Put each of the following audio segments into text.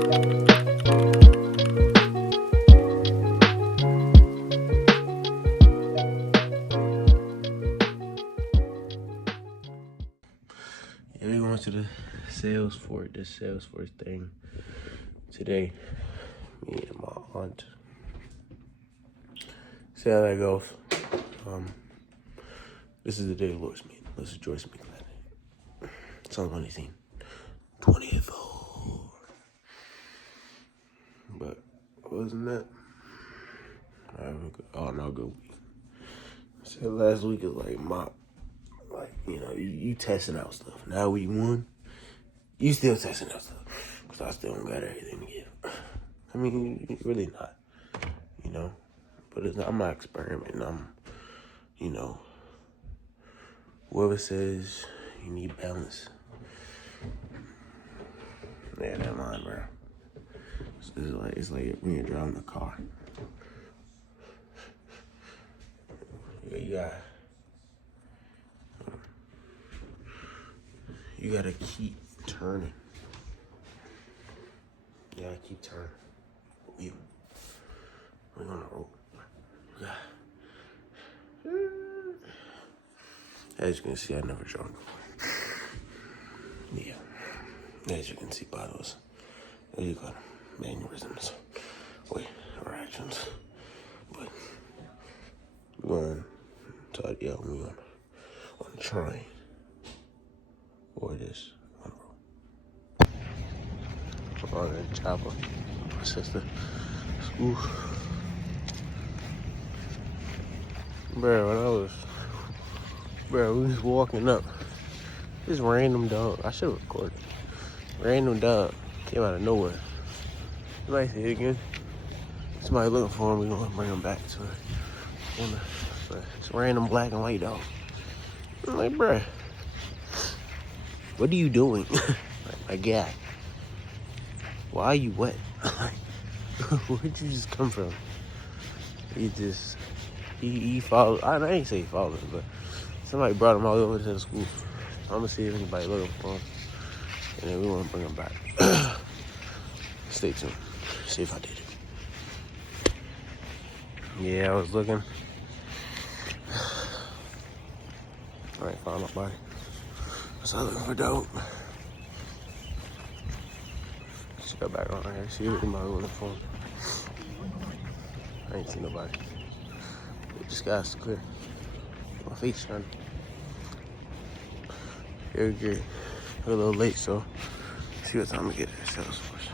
Yeah, we going to the Salesforce thing today. Me and my aunt. See how that goes. This is the day the Lord's made. Let's rejoice and be glad. Psalm 118. 24. But wasn't that? Oh no, good week. Said last week is like you testing out stuff. Now we won. You still testing out stuff. Cause I still don't got everything to give. I mean, really not. But I'm not experimenting. Whoever says you need balance. Yeah, that line, bro. It's like when you're driving the car. You gotta keep turning. You gotta keep turning. We're on the road. As you can see, I never drunk. Yeah. As you can see by those, there you got mannerisms. Or actions. But we're going to we're on the train. Or this. I'm on the chopper. My sister. School. Bro, we was walking up. This random dog. I should have recorded. Random dog came out of nowhere. You might see it again. Somebody looking for him. We gonna bring him back to it. It's a random black and white dog. I'm like, bruh, what are you doing? My guy. Why are you wet? Where'd you just come from? He followed. I ain't say he followed, but somebody brought him all over to the school. I'm gonna see if anybody looking for him, and then we wanna bring him back. Stay tuned. See if I did it. Yeah, I was looking. I ain't found nobody. So I was looking for dope. Just got back on here. See if anybody looking for him. I ain't seen nobody. The sky's clear. My face shining. Very good. We're a little late, so see what time we get at Salesforce.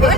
What?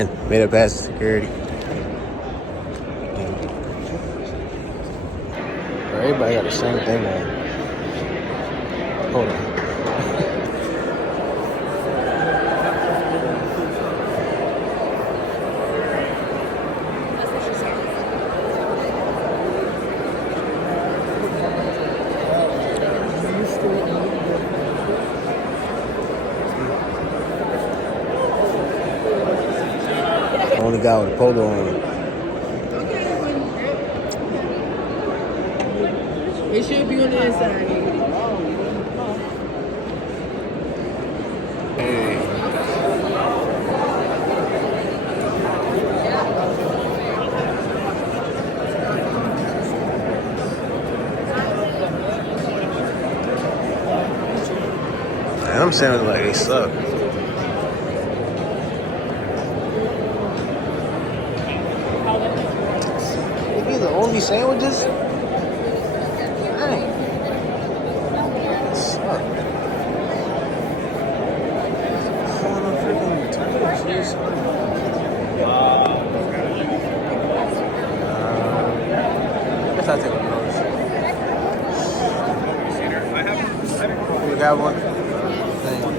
Made it past security. Everybody got the same thing on. Hold on. Only guy with a polo on. It should be on the inside. Hey. Them sound like they suck. These are the only sandwiches? Dang. They suck. Guess I'll take one of those. You got one? Thank you.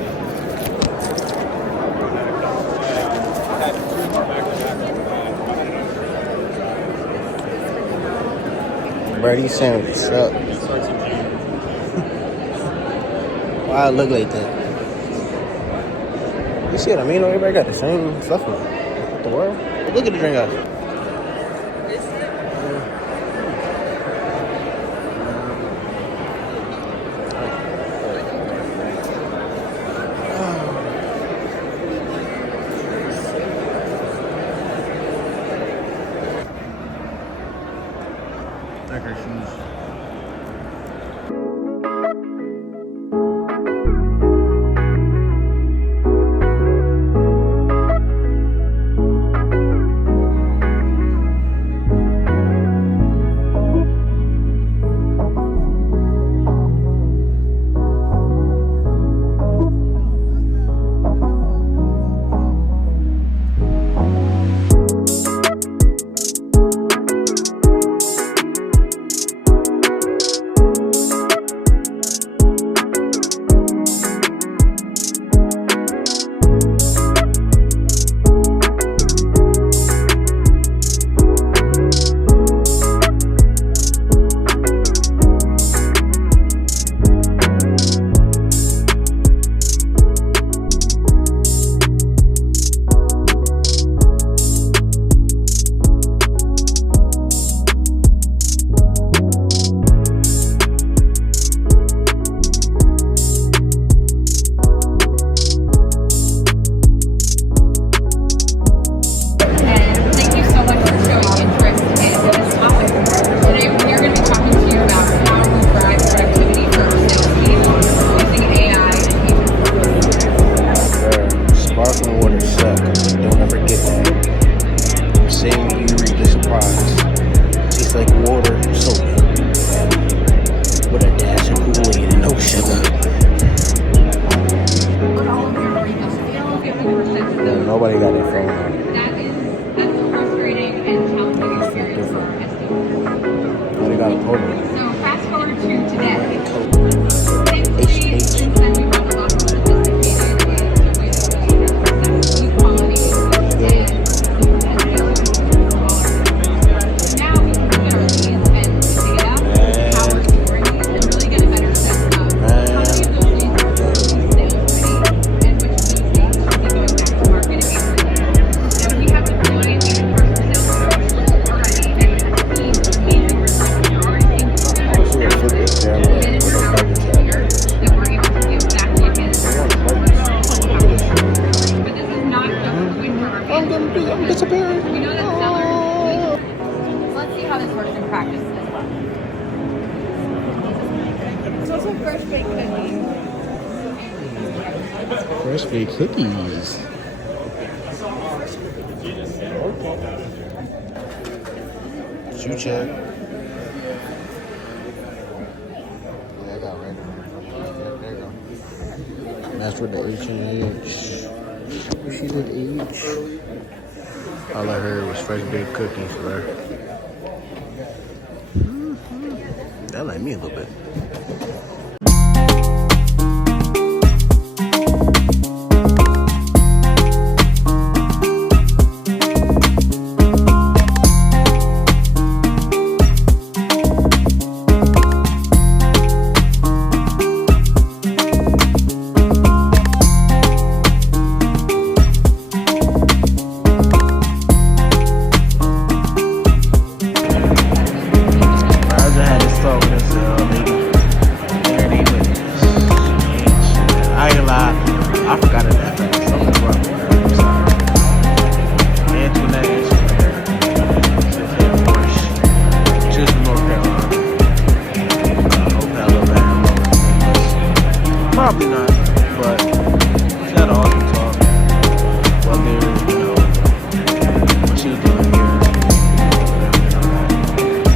Bro, these sandwiches suck. Why I look like that? You see what I mean? Everybody got the same stuff on the world. Look at the drink out. Shoes. Nobody got their phone on. That's frustrating and challenging experience for our Oh, they got a polo. So fast forward to today. Thankfully, since then we've gotten a lot more sophisticated in the way that we present equality and availability for all our citizens. Now we can look at our leads and data, how we're scoring these, and really get a better sense of how many of those leads are going to sales ready and which of those leads should be going back to market immediately. Now we have deployed a first sales approach already, and as a team, amazing results are already being that we're able to give back to his but this is not just doing for our I'm disappearing. we know that sellers let's see how this works in practice as well. It's also fresh baked cookies. Fresh baked cookies. Shoe check. Yeah, I got random. There you go. That's with the H and H. She's with H. All I heard was fresh baked cookies, bro. That like me a little bit. Probably not, but she had an awesome talk. Whether, what she was doing here,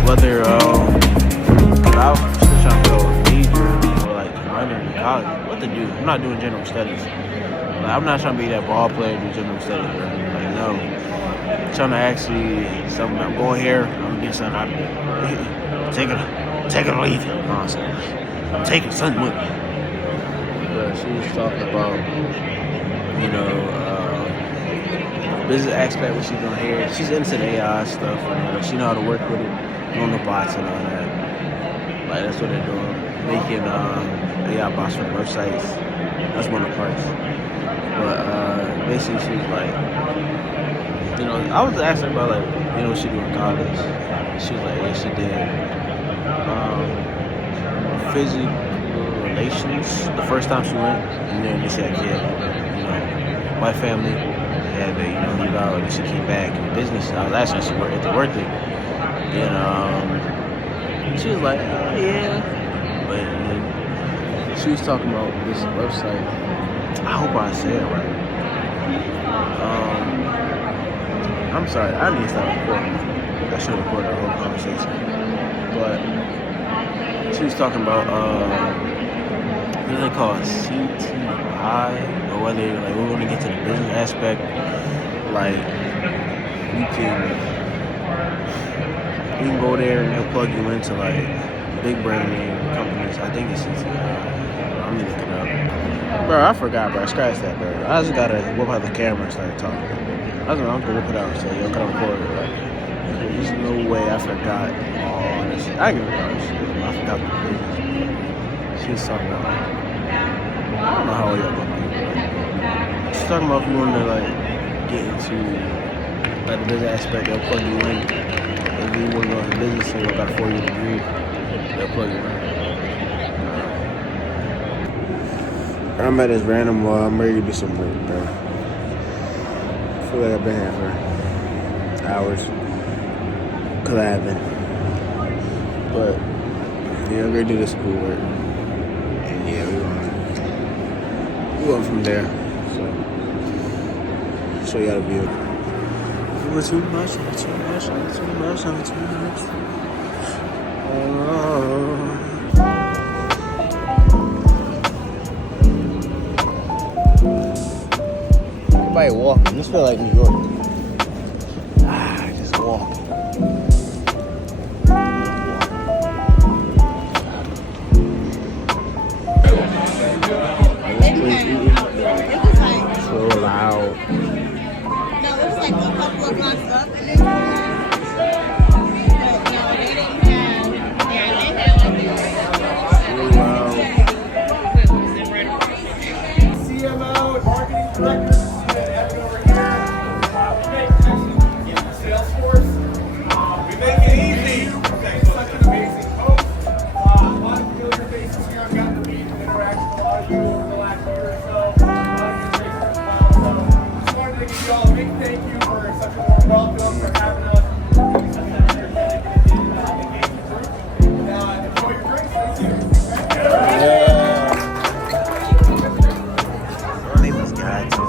whether, I was still trying to go major or like minor in college. What to do? I'm not doing general studies. Like, I'm not trying to be that ball player do general studies, bro. Like, no. I'm trying to actually, something, I'm going here, I'm gonna get something out of it. Take it or leave it. Honestly. I'm taking something with me. She was talking about, business aspect, what she's doing here. She's into the AI stuff. She know how to work with it, doing the bots and all that. Like, that's what they're doing. Making AI bots for the websites. That's one of the parts. But basically, she was like, I was asking about, like, what she do in college. She was like, yeah, she did physics. Relations the first time she went, they said, yeah, white family, yeah, they, leave out, and she came back in business. I was asking if it's worth it, and she was like, oh, yeah, but she was talking about this website. I hope I said it right. I'm sorry, I need to stop recording. I should have recorded our whole conversation, but she was talking about what they call it, CTI, or whether like we're going to get to the business aspect, like you can go there and they'll plug you into like big brand name companies. I think it's CTI. I'm gonna look it up. Bro, I forgot, bro. Scratch that, bro. I just gotta whip out the camera and start talking. I'm gonna whip it out and say, yo, can I record it? Like, there's no way I forgot all this shit. I ain't gonna forget all this shit. I forgot the business. She was talking about, I don't know how old y'all gonna be. She's talking about if you want to like get into like the business aspect, they'll plug you in. If you want to go into business and you got a 4-year degree, they'll plug you in. I'm at this random mall. I'm ready to do some work, bro. I feel like I've been here for hours collabing. But yeah, I'm ready to do the schoolwork. And yeah, we going from there. So show y'all the view. Too much. Everybody walking. This feel like New York. Just walking. So loud. No, it was like a couple of blocks up. CMO and marketing director. Salesforce. We make it easy. Thanks to such an amazing host. A lot of familiar faces here. I've gotten to meet and interact with a lot of you over the last year or so. A lot of your faces as well. So just wanted to give you all a big thank you for such a warm welcome, for having us. Doing such an energetic and engaging group. Enjoy your drinks. Thank you. My name is Guy too.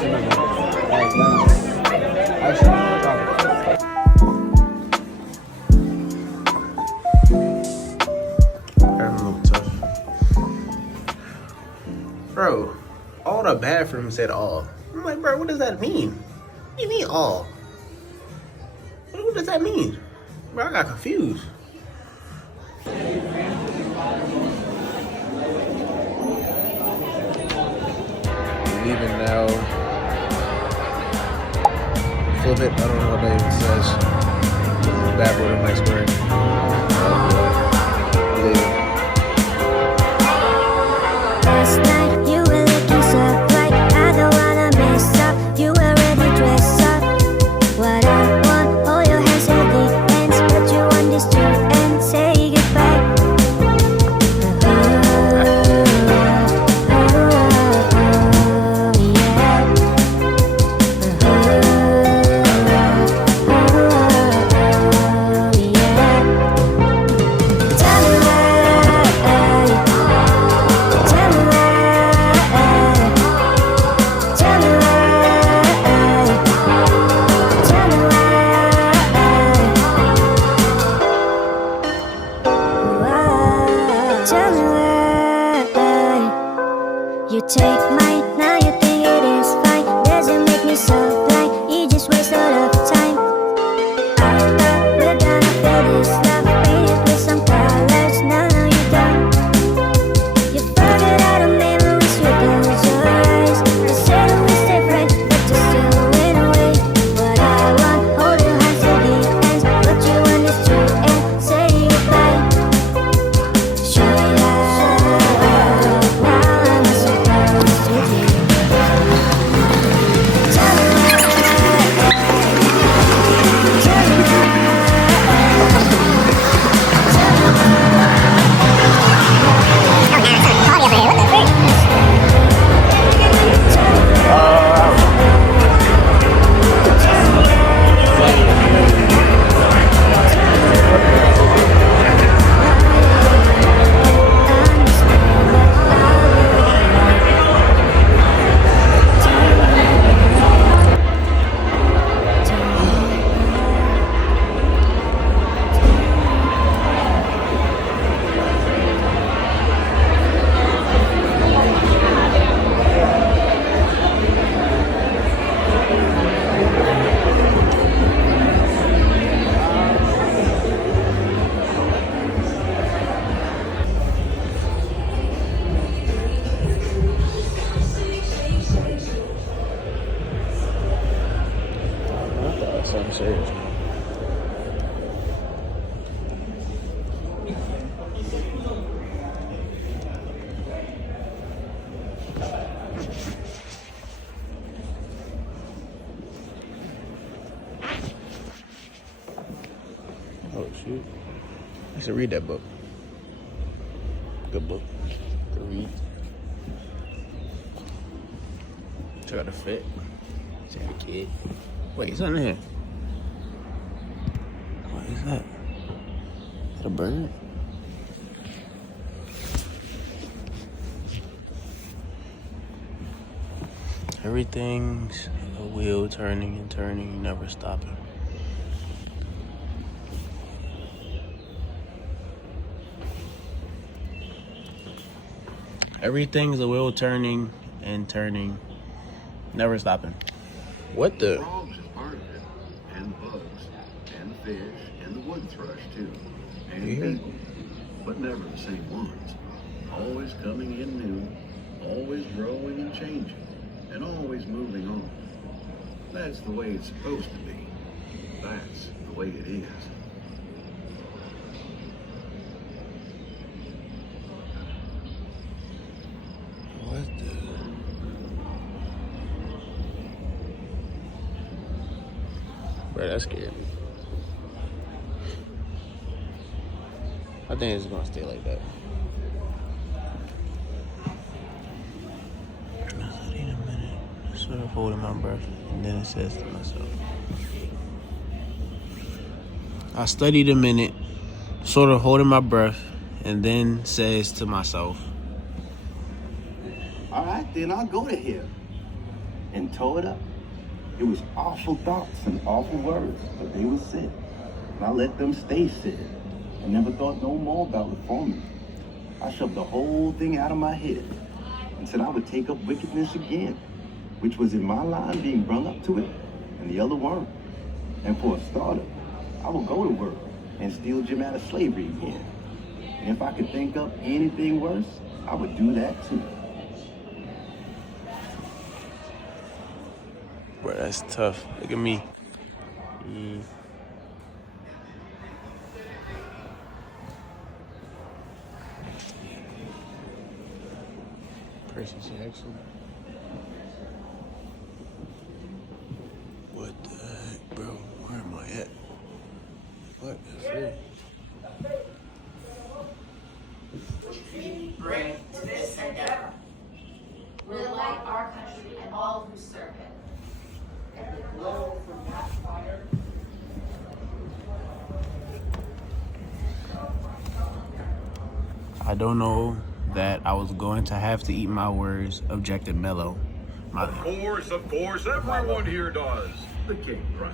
I'm Bro, all the bathrooms said all. I'm like, bro, what does that mean? What do you mean all? What does that mean? Bro, I got confused. Leaving now. Flip it, I don't know what that even says. Backward of my square. Leaving. Last night you were looking so bright, I don't wanna mess up. You were ready dressed up. What I want, hold your hands at the ends, but you want this to end. Say goodbye. Tell me why you take mine, now you think it is fine. Doesn't make me so blind, you just waste a lot of time. I thought we're gonna feel this love, painted with some colors, now you don't. You forget all the memories, you close your eyes. I said we stay friends, but you still went away. What I want, hold your hands till the ends, what you want is to end. Say goodbye. I'm serious. Oh shoot. I used to read that book. Good book. Good read. Check out the fit. Jacket. Wait, it's on here. What is that? Is that a bird? Everything's a wheel turning and turning, never stopping. Everything's a wheel turning and turning, never stopping. What the? Frogs is part of it, and bugs, and fish, and the wood thrush too, and beetles, but never the same ones. Always coming in new, always growing and changing, and always moving on. That's the way it's supposed to be. That's the way it is. What the? Bro, that's scary. I think it's gonna stay like that. I studied a minute, sort of holding my breath, and then it says to myself. I studied a minute, sort of holding my breath, and then says to myself. All right, then I'll go to him and tow it up. It was awful thoughts and awful words, but they were said. And I let them stay said. I never thought no more about reforming. I shoved the whole thing out of my head. and said I would take up wickedness again, which was in my line being brung up to it, and the other weren't. And for a starter, I would go to work and steal Jim out of slavery again. And if I could think up anything worse, I would do that too. Bro, that's tough. Look at me. Percy Jackson. What the heck, bro? Where am I at? What the frick? Bring to this endeavor. Will light our country and all who serve it. And the glow from that fire. I don't know that I was going to have to eat my words, objected Mello. Of course, everyone here does. The king, right?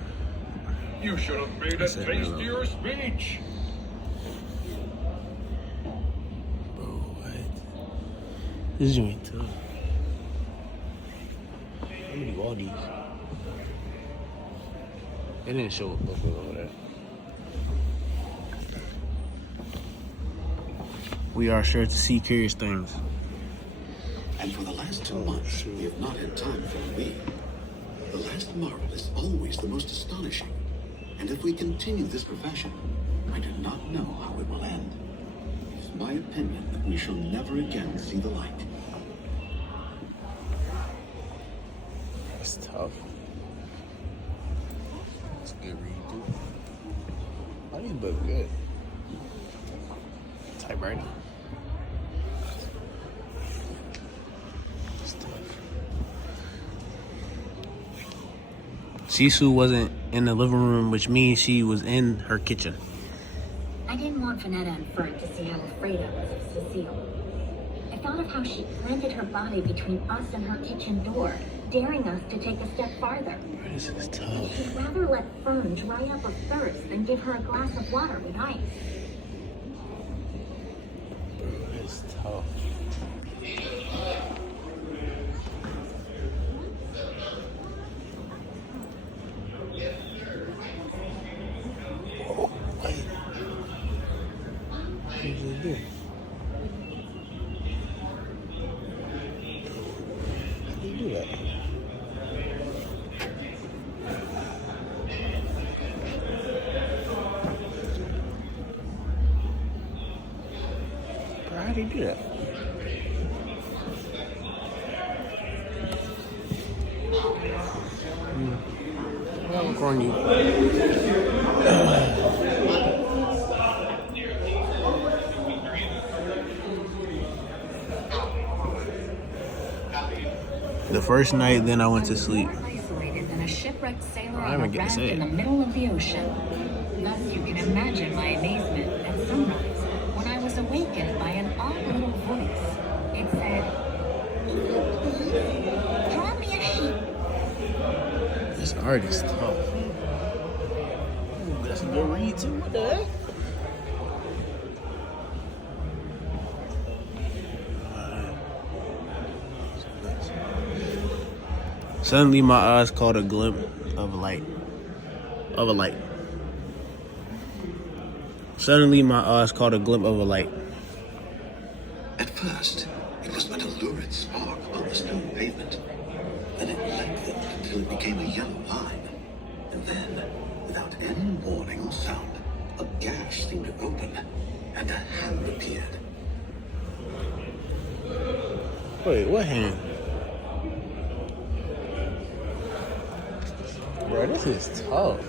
You should have made a tastier speech. Bro, what? This is me too. Let me do all these. They didn't show up over there. We are sure to see curious things. And for the last 2 months, we have not had time for a week. The last marvel is always the most astonishing. And if we continue this profession, I do not know how it will end. It is my opinion that we shall never again see the light. That's tough. It's a good read, too. I need to be good. Typewriter. Sisu wasn't in the living room, which means she was in her kitchen. I didn't want Vanetta and Fern to see how afraid I was of Cecile. I thought of how she planted her body between us and her kitchen door, daring us to take a step farther. This is tough. She'd rather let Fern dry up of thirst than give her a glass of water with ice. Bro, it's tough. How do you do that? Well, I'm calling you. The first night, then I went to sleep. More isolated than a shipwrecked sailor I on a didn't get to raft say in it. the middle of the ocean. Thus, you can imagine my amazement at sunrise when I was awakened by an odd little voice. It said, "Draw me a sheep." This art is tough. Ooh, that's a good read too. What the heck? Suddenly, my eyes caught a glimpse of light. Of a light. Suddenly, my eyes caught a glimpse of a light. At first, it was but a lurid spark on the stone pavement. Then it lengthened until it became a yellow line. And then, without any warning or sound, a gash seemed to open, and a hand appeared. Wait, what hand? Bro, this is tough.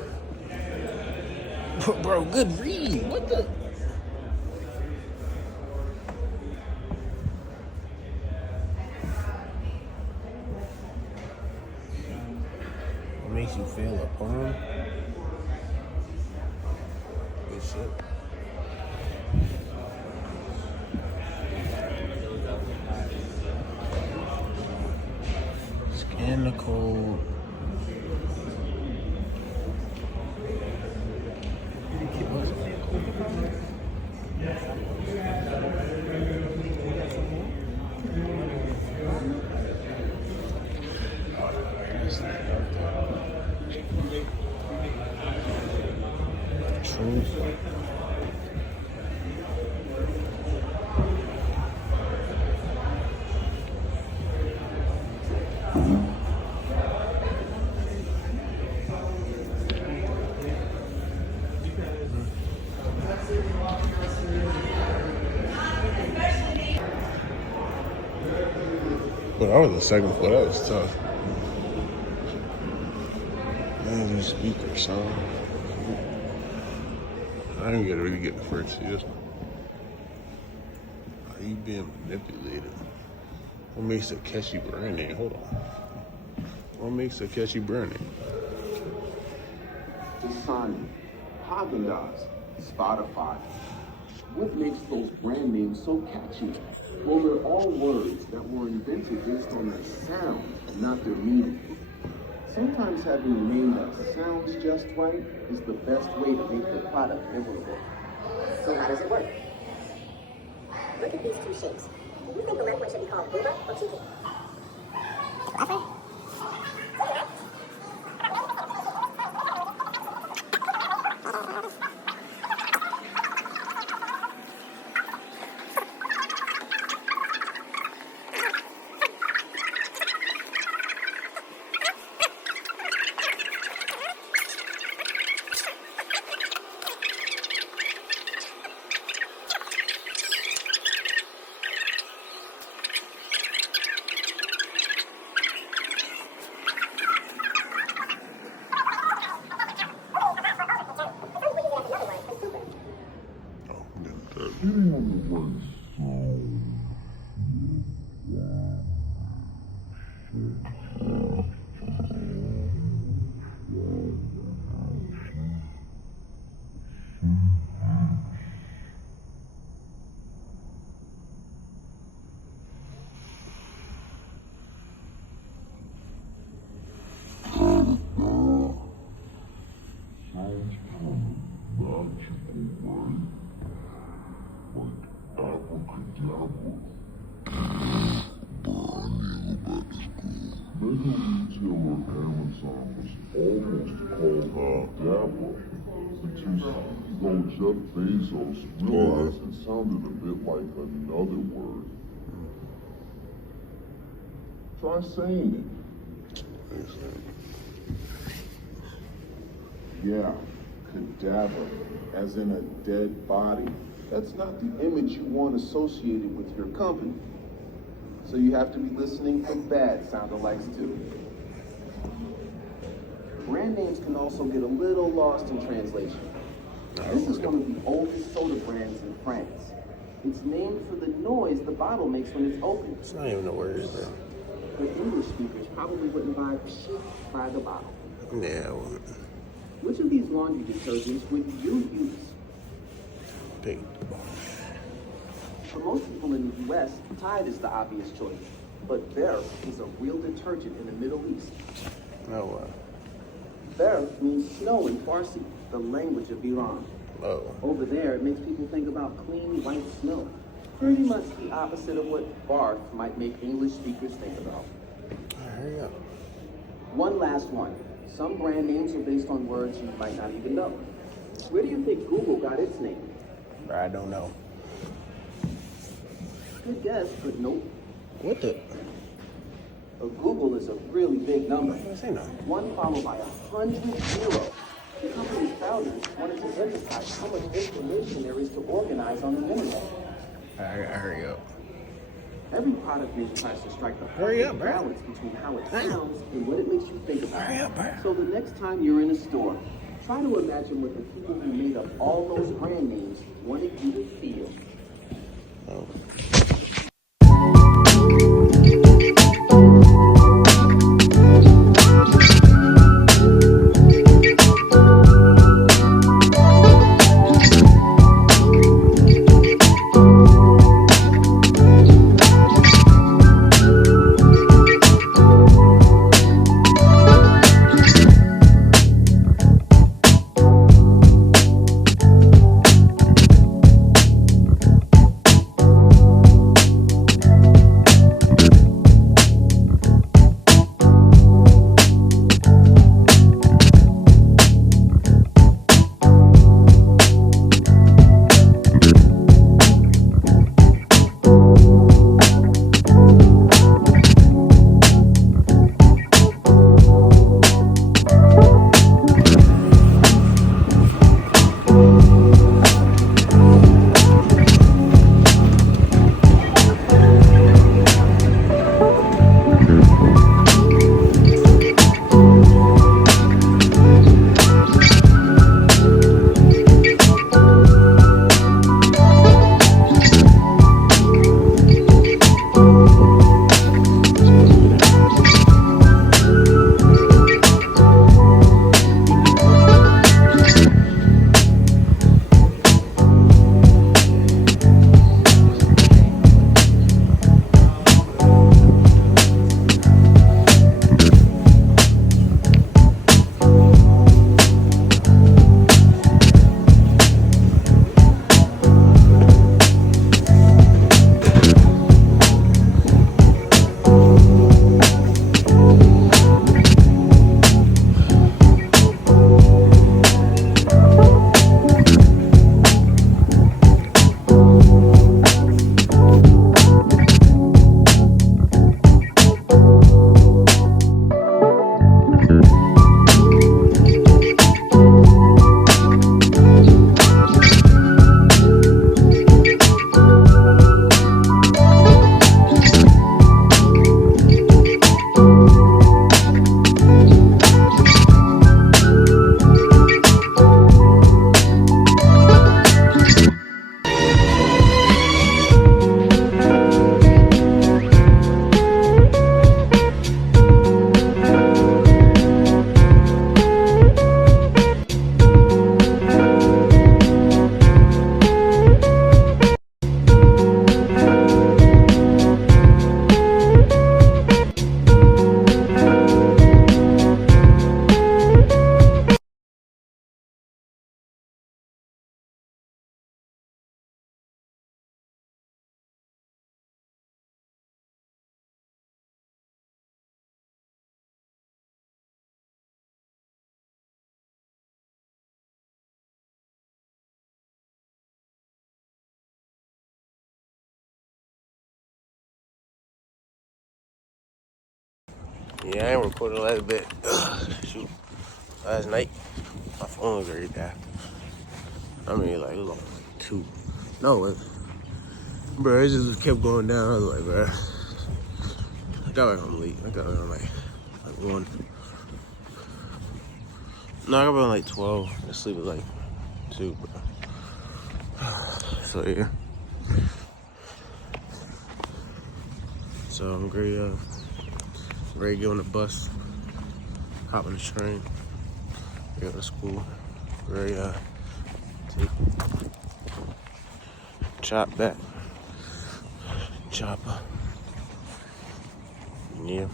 Bro, good read. What the? What makes you feel a poem? Good shit. Scan the code. But I was the second floor. That was tough. Man, these speakers, son. I didn't get to really get the first year. Are you being manipulated? What makes a catchy brand name? Hold on. What makes a catchy brand name? Dasani, Haagen-Dazs, Spotify. What makes those brand names so catchy? Well, they're all words that were invented based on their sound and not their meaning. Sometimes having a name that sounds just right is the best way to make the product memorable. So how does it work? Look at these two shapes. Do you think the left one should be called Booba or Kiki? Left one? Jeff Bezos realized it sounded a bit like another word. Try saying it. Yeah, cadaver, as in a dead body. That's not the image you want associated with your company. So you have to be listening for bad sound-alikes too. Brand names can also get a little lost in translation. This is one of the oldest soda brands in France. It's named for the noise the bottle makes when it's opened. It's not even a word, bro. The English speakers probably wouldn't buy shit by the bottle. Yeah, I would. Which of these laundry detergents would you use? Take. For most people in the US, Tide is the obvious choice. But Verf is a real detergent in the Middle East. No, Verf means snow in Farsi, the language of Iran. Oh. Over there, it makes people think about clean, white snow. Pretty much the opposite of what barf might make English speakers think about. Hurry up. One last one. Some brand names are based on words you might not even know. Where do you think Google got its name? I don't know. Good guess, but nope. What the? A Google is a really big number. I say no. One followed by 100 zeros. The company's founders wanted to emphasize how much information there is to organize on the internet. I hurry up. Every product maker tries to strike the Hurry up, perfect bro. balance between how it sounds and what it makes you think about. Hurry up, bro. So the next time you're in a store, try to imagine what the people who made up all those brand names wanted you to feel. Oh. Yeah, I ain't recording last bit. Shoot. Last night, my phone was already died. I mean, like, it was like 2. No, bro, it just kept going down. I was like, bro, I got back home late. I got back on like 1. No, I got back on like 12. I sleep at like 2, bro. So, yeah. So, I'm ready to get on the bus, hop on the train, go to school. Ready to take chop back, chopper. Yeah.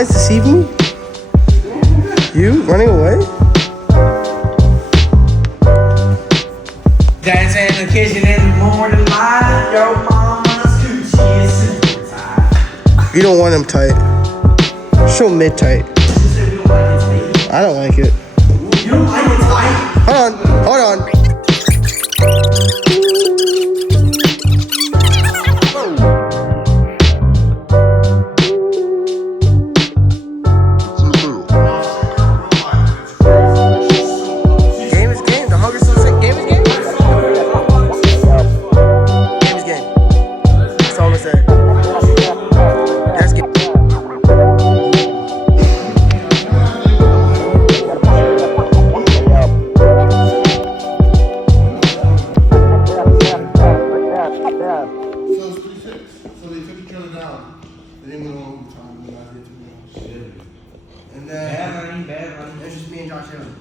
Deceive me? You running away? Dancing in the kitchen in the morning light. Your mama's coochie is super tight. You don't want them tight. Show mid tight. I don't like it. You don't like it tight? Hold on.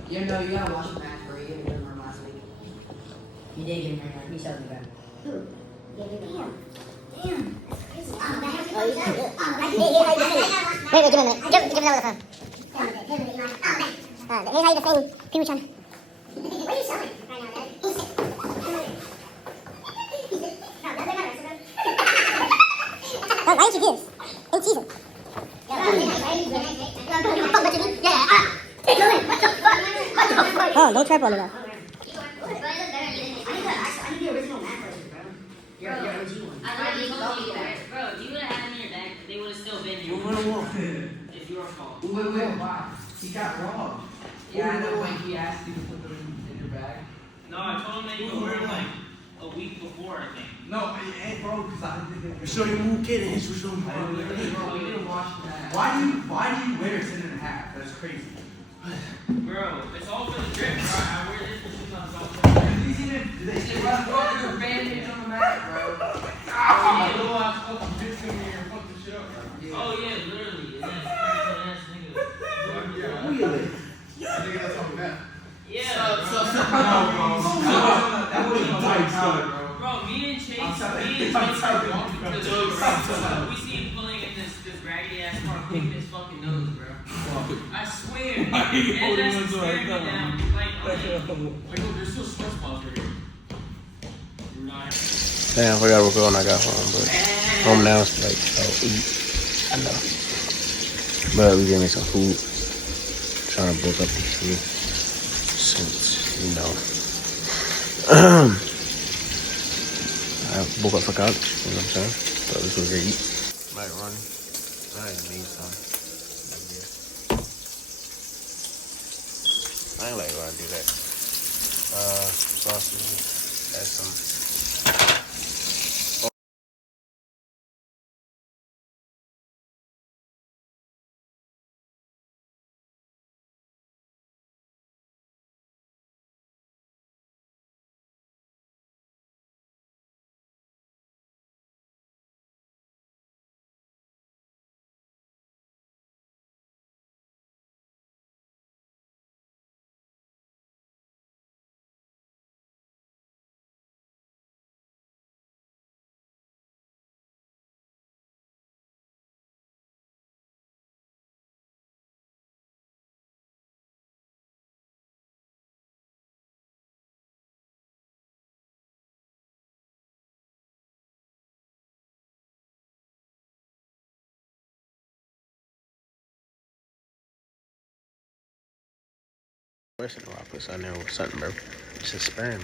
You know, you gotta watch the match for you. You didn't run last week. You did get him right. He showed me back. Who? Damn. That's crazy. Wait, give me a minute. Give me another phone. Here's how you defend Pee-wee-chan. What are you selling right now, Dad? Why did you do this? In season. Oh, don't trap on it now. I need the original Mac version, bro. Your OG one. I literally told you that. Bro, if you would have had them in your bag, they would have still been here. It's your fault. Wait, why? He got robbed. Yeah, I know, like, he asked you to put them in your bag. No, I told him that you could wear them like a week before, I think. No, hey, bro, because I didn't think So you move kid and he's showing bro, you didn't watch that. Why do you wear 10.5? That's crazy. Bro, it's all for the trip, bro. I wear this for 2 months. Do they say run their bandage on the mat, bro? Oh, Little ass fucking bitch come here and fuck this shit up, bro. oh yeah, literally. That's nigga. Really? I think that's on that. Yeah. That would be tight, bro. Bro, me and Chase walked into the door. We see him pulling in this raggedy ass car, picking his fucking nose, bro. I swear. And that's scaring me down. Like, there's still sports balls right here. Damn, I forgot what going I got home, but home now it's like 8. I know. But we getting me some food. Trying to book up the food since, you know, I book up for college, you know what I'm saying? So we can eat. Might run. I need some. I ain't like when I do that. Sausage. Add some. Question why I put something there with something, bro. It's experiment.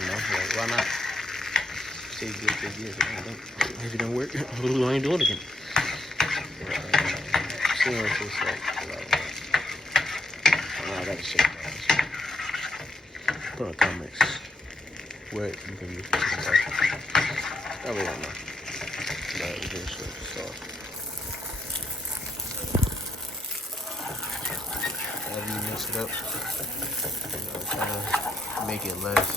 You know, like, why not? Stay good for years. If it don't work, we ain't doing it again. See what it tastes like. I gotta check it out. Put in the comments what you can use for this stuff. Probably don't know. But we do so. After you mix it up, kind of make it less,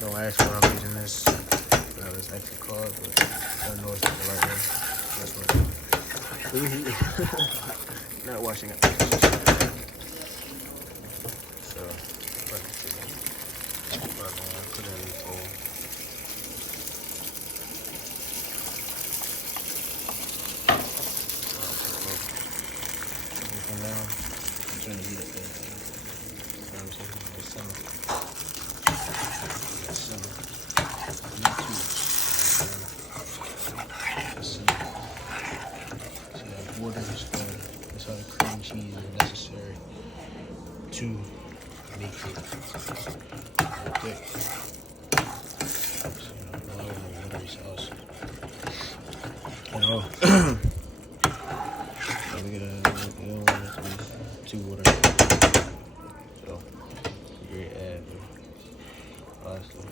don't ask why I'm using this, it's extra card, but I know it's not the right way. That's what. Not washing up. So, put it in the bowl. Turn the heat up there. You know what I'm saying? It's summer. It's summer. Not too much. It's summer. So that water is good. That's all the cream cheese is necessary to make it thick. So I don't have watery sauce. Too water. So, great ad, honestly.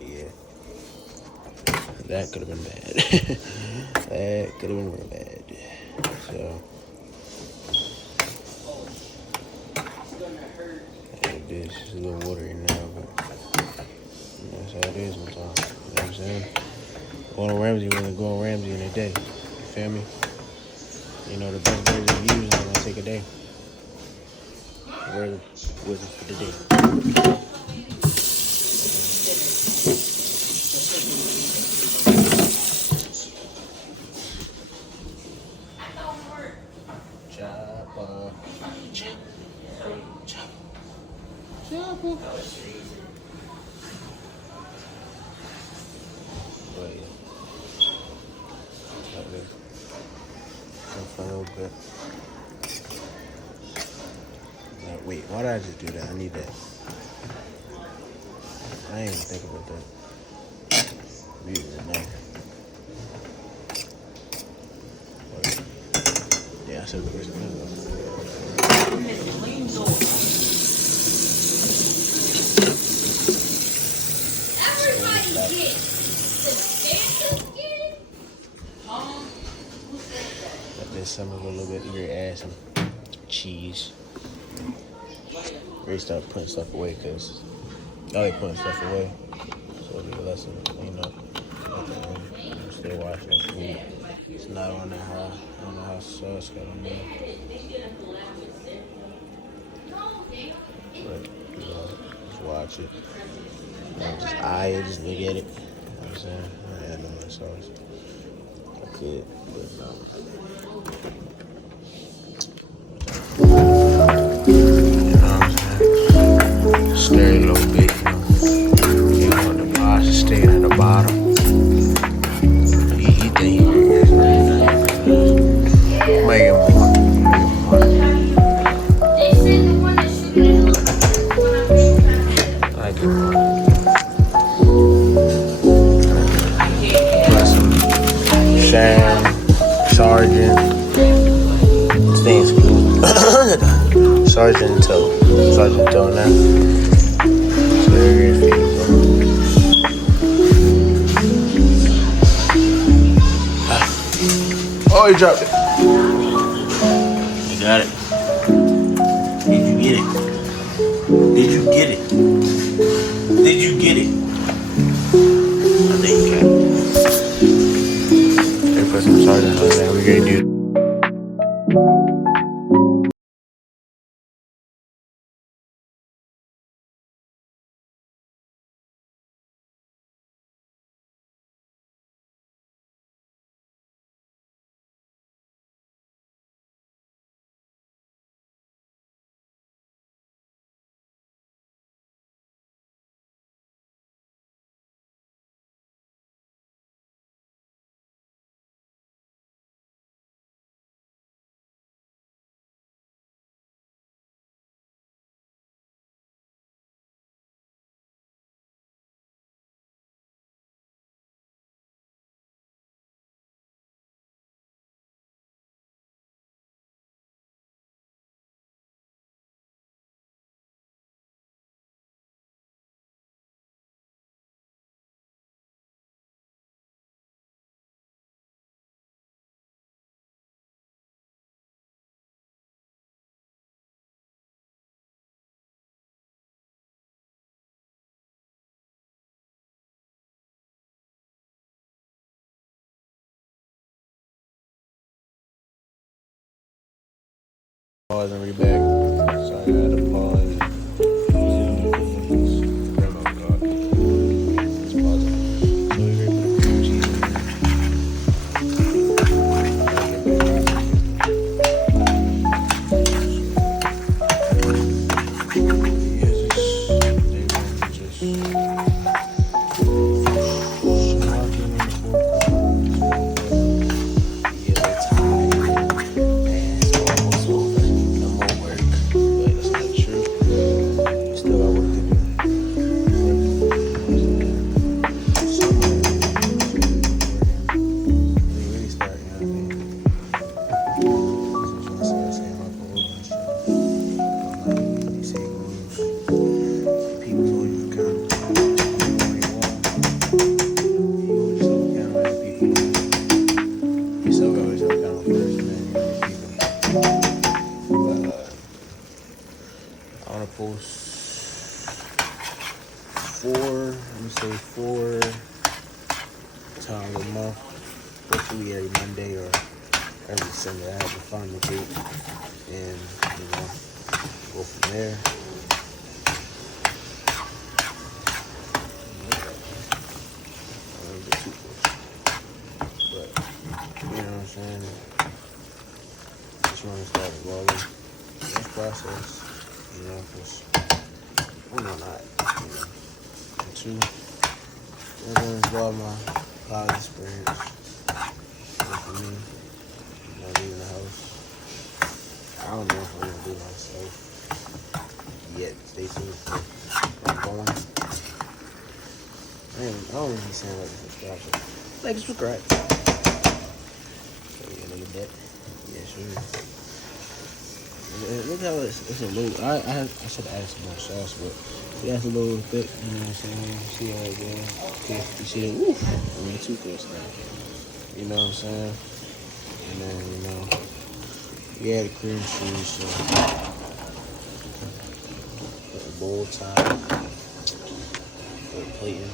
Yeah, that could have been bad. That could have been real bad. So, it's a little watery now, but that's how it is sometimes. You know what I'm saying? Gordon Ramsay wasn't Gordon Ramsay in a day. You feel me? You know, the best words to use when I take a day. Word was for the day. Wait, why did I just do that? I need that. I didn't even think about that. Beautiful, man. Yeah, I said the first one. some of a little bit. You're add some cheese. They start putting stuff away because I like putting stuff away. So it'll be less of, you know, I'm still washing the food. It's not on the high. I don't know how sauce got on there. But, you know, just watch it. Just eye it, just look at it. You know what I'm saying? I had no more sauce. I could, but no. Stir it a little bit, you know. The box is staying at the bottom. He think he can get it. Make it more. Like it more. Put some Sam, Sergeant, staying school. Sergeant Toe now. Oh, you dropped it. You got it. Did you get it? Did you get it? Did you get it? I think you got it. They put some Sergeant on there. We're gonna do. Pause and read back. Sorry, I had to pause. Let's pause it. So we ready to put some cheese in there. Four times a month, hopefully every Monday or every Sunday. I have to find the date and, you know, go from there. But, you know what I'm saying? Just want to start rolling. This process, you know, because I'm not, you know. And two, I'm going to involve my college experience. And for me, you know, leaving the house. I don't know if I'm going to do it myself yet. Stay tuned for where I'm going. Man, I don't even be saying like subscribe. Like subscribe. So yeah, look at that. Yeah, sure. Look how it's a little. I should have asked more sauce, but see, that's a little thick. You know what I'm saying? See how it goes. Okay, you see it? Woof. I mean, too close now. You know what I'm saying? And then, you know, Yeah, the cream cheese, so the bowl tie, the plating.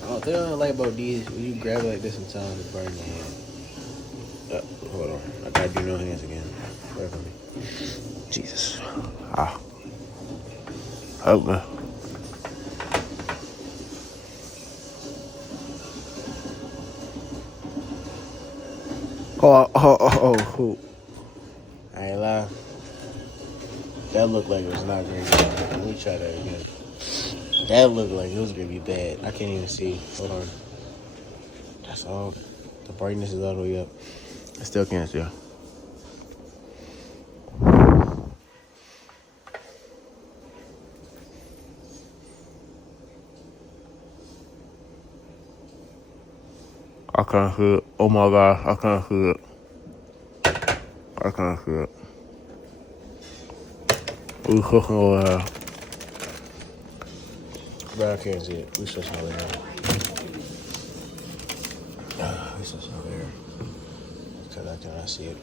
The thing I don't like about these, when you grab it like this sometimes it burns your hand. Hold on, I gotta do no hands again. Wait for me. Jesus. Ah. Help me. Oh. I ain't lie. That looked like it was not gonna be bad. Let me try that again. That looked like it was gonna be bad. I can't even see. Hold on. That's all. The brightness is all the way up. I still can't see. I can't see it. Oh my gosh, I can't see it. I can't see it. We cooking over here. But I can't see it. We switching over here. We switching over here. Because I cannot see it.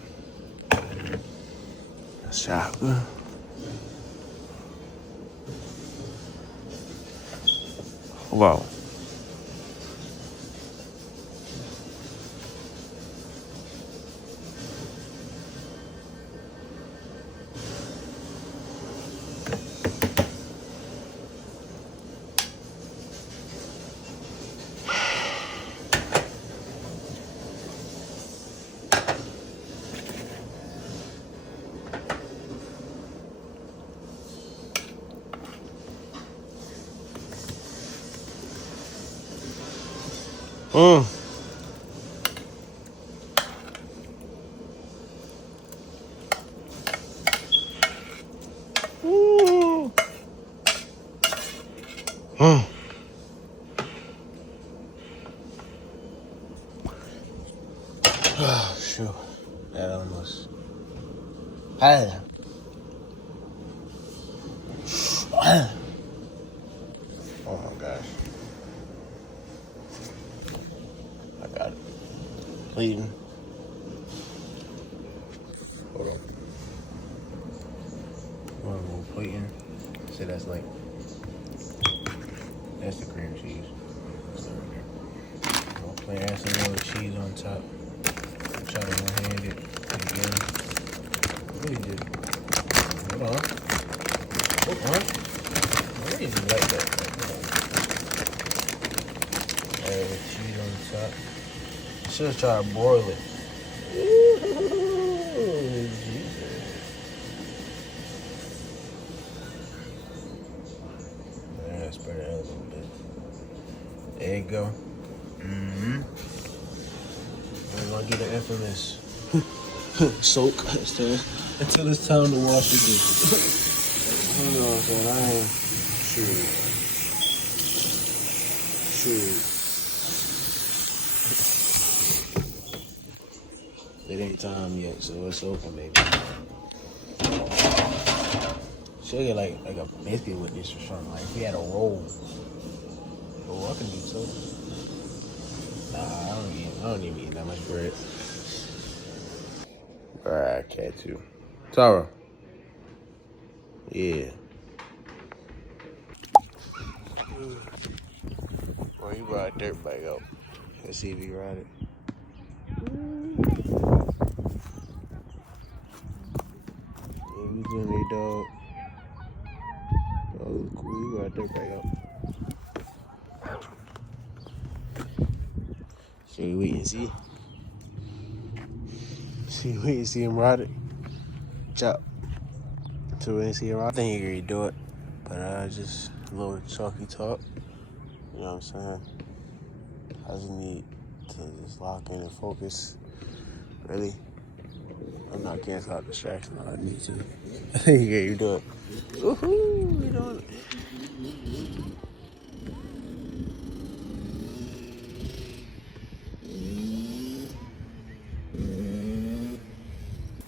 Stop. Wow. Oh, shoot. That almost. Oh my gosh. I got it. Bleeding. Hold on. One more bleeding. See, that's like. That's the cream cheese. I'll play add some more cheese on top. Try to one-hand it again. Really did. Hold on. Why did you like that? Add the cheese on top. Should have tried to broil it. Ooh, Jesus. Yeah, spread it out a little bit. There you go. We're gonna get an infamous soak until it's time to wash the dishes. You know what I'm saying? I am It ain't time yet, so it's open, baby. Should get like a biscuit with this or something. Like if we had a roll. Oh, I can do so. Nah, I don't even eat that much bread. Alright, cat too. Tara. Yeah. Well, you brought a dirt bike out. Let's see if you ride it. Yeah, you doing there, dog? Oh, cool. You brought a dirt bike out. Should we wait and see? Should we wait and see him ride it? Chop. So we didn't see him ride it. I think he can redo it. But just a little chalky talk. You know what I'm saying? I just need to just lock in and focus. Really. I'm not canceling out distraction. I need to. I think he can redo it. Woohoo! We doing it.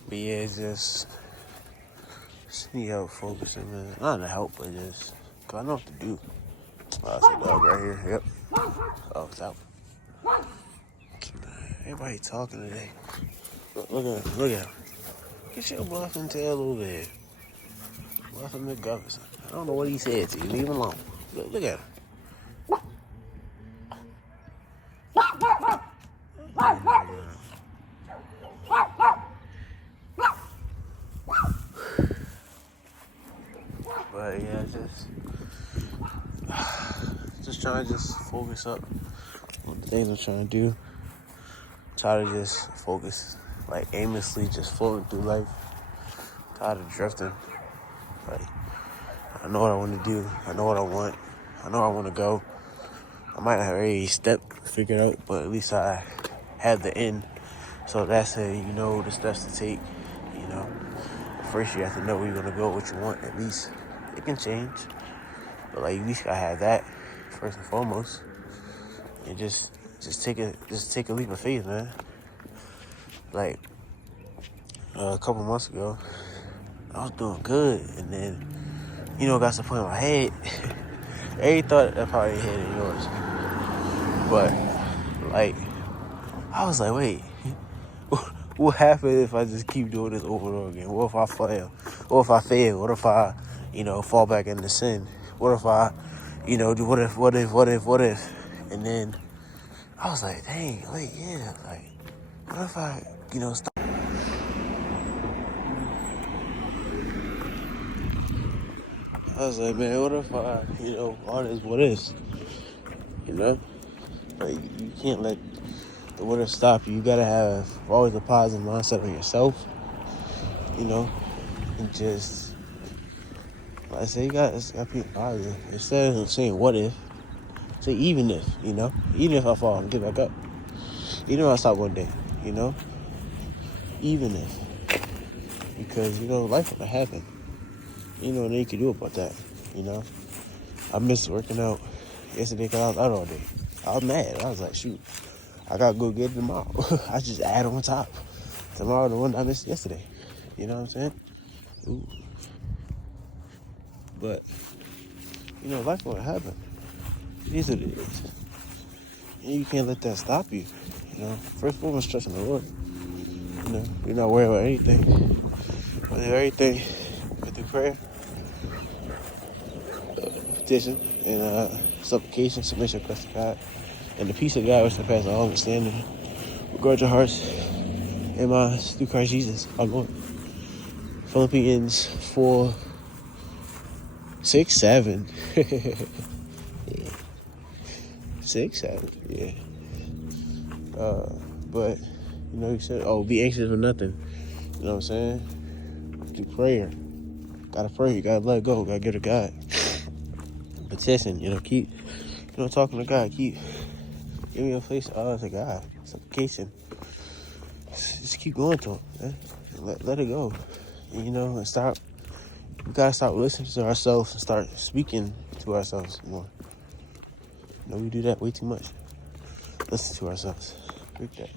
But yeah, it's just need help focusing, man. Not to help, but just, cause I know what to do. Oh, that's a dog right here. Yep. Oh, it's out. Everybody talking today. Look at him. Get your bluffing tail over here. Bluffing McGovern. I don't know what he said to you. Leave him alone. Look at him. But yeah, just trying to just focus up on the things I'm trying to do. Try to just focus, like aimlessly, just floating through life. Tired of drifting. Like, I know what I want to do. I know what I want. I know I want to go. I might not have every step figured out, but at least I have the end. So that's it. You know the steps to take. You know, first you have to know where you're gonna go, what you want. At least it can change, but like at least gotta have that first and foremost. And just take a leap of faith, man. Like a couple months ago, I was doing good, and then got to the point in my head. Every thought that probably had in yours, but like I was like, wait, what happens if I just keep doing this over and over again? What if I fail? What if I fail? What if I, fall back into sin? What if I, do what if? And then I was like, dang, wait, yeah, like, what if I, stop? I was like, man, what if I, all this what ifs, Like, you can't let the what if stop you. You gotta have always a positive mindset on yourself, and just, like I say, you gotta be positive. Instead of saying what if, say even if, even if I fall and get back up. Even if I stop one day, even if. Because, life gonna happen. Nothing you can do about that, I missed working out yesterday because I was out all day. I was mad. I was like, shoot, I gotta go get it tomorrow. I just add on top. Tomorrow, the one I missed yesterday. You know what I'm saying? Ooh. But, life gonna happen. It is what it is. And you can't let that stop you. First of all, trust in the Lord. You're not worried about anything. But everything through prayer, petition, and supplication, submission, request to God, and the peace of God which surpasses all understanding, will guard your hearts and minds through Christ Jesus, our Lord. Philippians 4, 6, 7. Yeah. 6, 7, yeah. But, you said, be anxious for nothing. You know what I'm saying? Do prayer. Gotta pray. You gotta let go. Gotta give to God. Petition. Keep, talking to God. Keep giving your face to God. Supplication. Just keep going to Him, man. Let it go. And stop. We gotta stop listening to ourselves and start speaking to ourselves more. We do that way too much. Listen to ourselves. Freak that.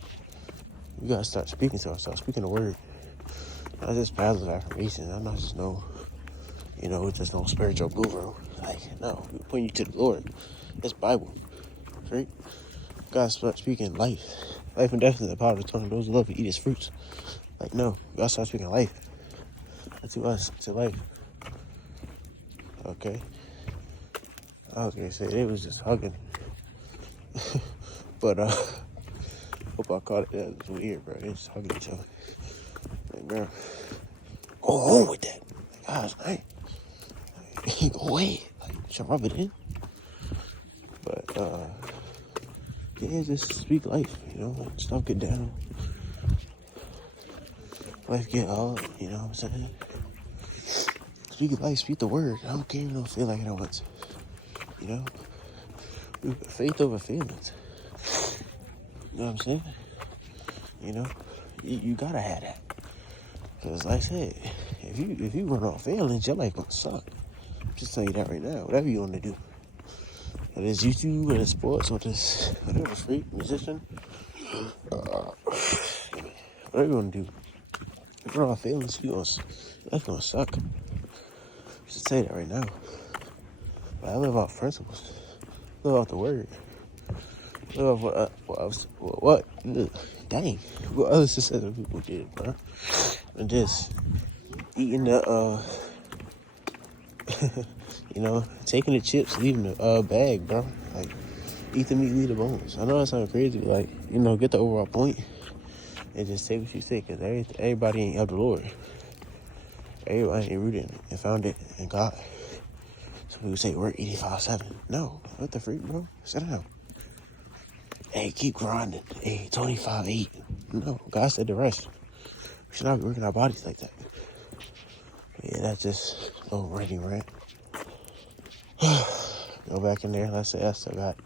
We gotta start speaking to ourselves, speaking the word. Not just positive affirmation. I'm not just just no spiritual guru. Like, no, we're pointing you to the Lord. It's Bible. Right? Gotta start speaking life. Life and death is the power of the tongue. Those who love to eat its fruits. Like, no, we gotta start speaking life. Not to us, to life. Okay? I was gonna say, it was just hugging. But, hope I caught it. That was weird, bro. They just hugging each other. Like, bro, go on with that. Gosh, man. Go away. Like, should rub it in. But, yeah, just speak life, Like, stuff get down. Life get hard, you know what I'm saying? Speak life, speak the word. I don't care if you don't feel like it at once. Faith over feelings. You know what I'm saying? You gotta have that. Because like I said, if you run off feelings, your life gonna suck. I'm just telling you that right now. Whatever you want to do. Whether it's YouTube, whether it's sports, whether it's whatever, freak, musician. Whatever you want to do. If you run off feelings, your life gonna suck. Just tell you that right now. But I live off principles. Live off the word. Live off what? Ugh, dang. What other successful people did, bro? and just eating the you know, taking the chips, leaving the bag, bro. Like, eat the meat, leave the bones. I know that sounds crazy, but like, you know, get the overall point and just take what you take, because everybody ain't of the Lord. Everybody ain't rooted and found it in God. So people say we're 85-7. No, what the freak, bro? Sit down. Hey, keep grinding. Hey, 25-8. No, God said the rest. We should not be working our bodies like that. Yeah, that's just a little ranting rant. Go back in there. Let's say I still got